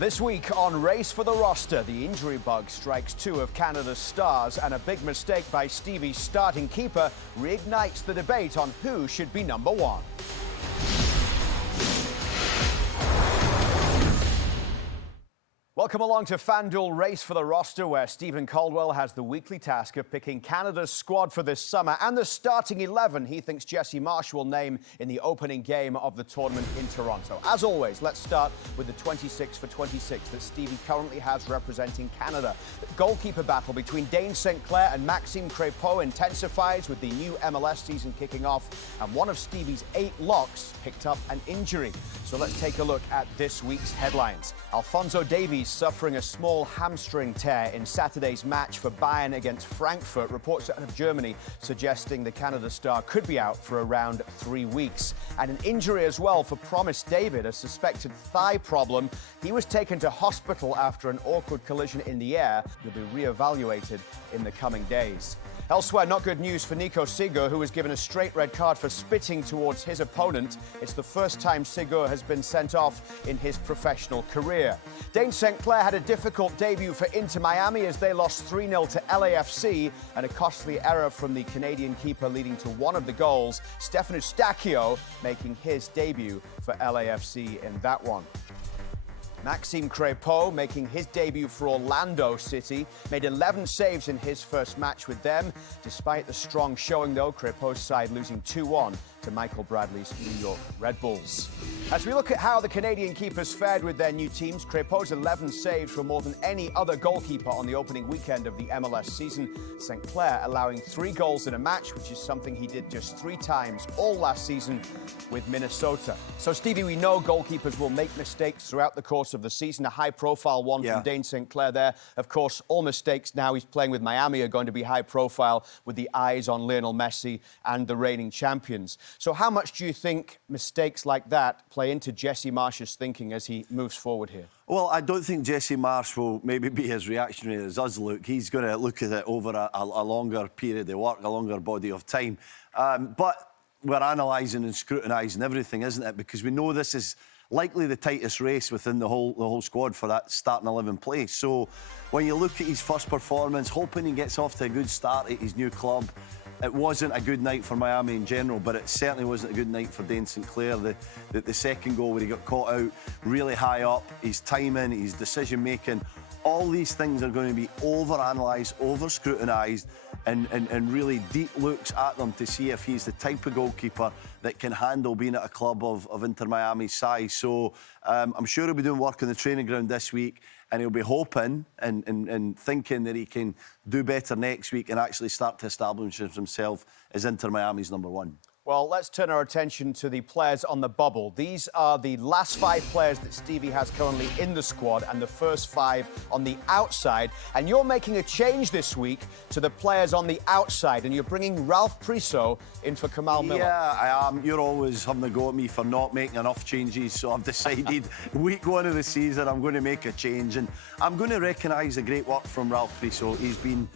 This week on Race for the Roster, the injury bug strikes two of Canada's stars, and a big mistake by Stevie's starting keeper reignites the debate on who should be number one. Welcome along to FanDuel Race for the Roster, where Steven Caldwell has the weekly task of picking Canada's squad for this summer and the starting 11 he thinks Jesse Marsch will name in the opening game of the tournament in Toronto. As always, let's start with the 26 for 26 that Stevie currently has representing Canada. The goalkeeper battle between Dayne St and Maxime Crépeau intensifies with the new MLS season kicking off, and one of Stevie's 8 locks picked up an injury. So let's take a look at this week's headlines. Alphonso Davies suffering a small hamstring tear in Saturday's match for Bayern against Frankfurt. Reports out of Germany suggesting the Canada star could be out for around 3 weeks. And an injury as well for Promise David, a suspected thigh problem. He was taken to hospital after an awkward collision in the air. He'll be re-evaluated in the coming days. Elsewhere, not good news for Nico Sigur, who was given a straight red card for spitting towards his opponent. It's the first time Sigur has been sent off in his professional career. Dayne St had a difficult debut for Inter Miami as they lost 3-0 to LAFC, and a costly error from the Canadian keeper leading to one of the goals. Stefan Eustáquio making his debut for LAFC in that one. Maxime Crépeau making his debut for Orlando City, made 11 saves in his first match with them. Despite the strong showing, though, Crépeau's side losing 2-1 to Michael Bradley's New York Red Bulls. As we look at how the Canadian keepers fared with their new teams, Crépeau's 11 saves were more than any other goalkeeper on the opening weekend of the MLS season. St Clair allowing 3 goals in a match, which is something he did just 3 times all last season with Minnesota. So, Stevie, we know goalkeepers will make mistakes throughout the course of the season. A high-profile one from Dayne St there. Of course, all mistakes now he's playing with Miami are going to be high-profile, with the eyes on Lionel Messi and the reigning champions. So how much do you think mistakes like that play into Jesse Marsch's thinking as he moves forward here? Well, I don't think Jesse Marsch will maybe be as reactionary as us look. He's going to look at it over a longer period of work, a longer body of time. But we're analysing and scrutinising everything, isn't it? Because we know this is likely the tightest race within the whole squad for that starting 11 place. So when you look at his first performance, hoping he gets off to a good start at his new club. It wasn't a good night for Miami in general, but it certainly wasn't a good night for Dayne St. The second goal where he got caught out really high up, his timing, his decision-making, all these things are going to be over-analysed, over-scrutinised, and really deep looks at them to see if he's the type of goalkeeper that can handle being at a club of Inter Miami's size. So I'm sure he'll be doing work on the training ground this week, and he'll be hoping and thinking that he can do better next week and actually start to establish himself as Inter Miami's number one. Well, let's turn our attention to the players on the bubble. These are the last 5 players that Stevie has currently in the squad and the first 5 on the outside. And you're making a change this week to the players on the outside, and you're bringing Ralph Priso in for Kamal Miller. Yeah, I am. You're always having a go at me for not making enough changes, so I've decided week 1 of the season I'm going to make a change, and I'm going to recognise the great work from Ralph Priso. He's been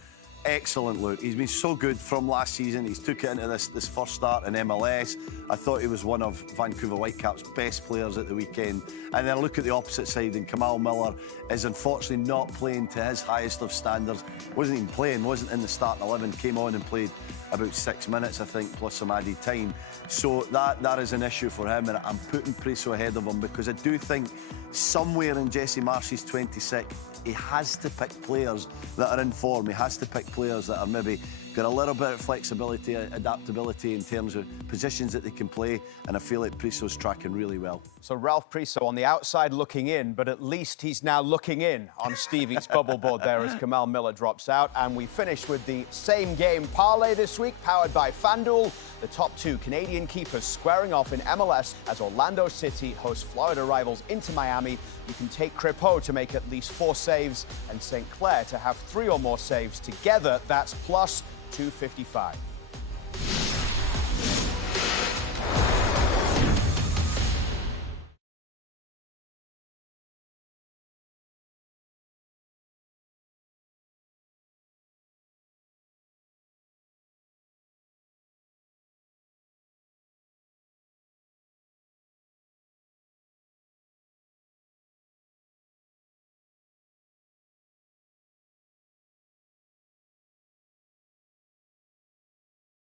excellent, look. He's been so good from last season. He's took it into this first start in MLS. I thought he was one of Vancouver Whitecaps' best players at the weekend. And then I look at the opposite side, and Kamal Miller is unfortunately not playing to his highest of standards. Wasn't even playing, wasn't in the starting 11, came on and played about 6 minutes, I think, plus some added time. So that is an issue for him, and I'm putting Priso ahead of him because I do think somewhere in Jesse Marsch's 26, he has to pick players that are in form. He has to pick players that are maybe got a little bit of flexibility, adaptability in terms of positions that they can play, and I feel like Priso's tracking really well. So Ralph Priso on the outside looking in, but at least he's now looking in on Stevie's bubble board there as Kamal Miller drops out. And we finish with the same game parlay this week, powered by FanDuel. The top 2 Canadian keepers squaring off in MLS as Orlando City hosts Florida rivals Inter Miami. You can take Crépeau to make at least 4 saves and St Clair to have 3 or more saves. Together, that's plus 255.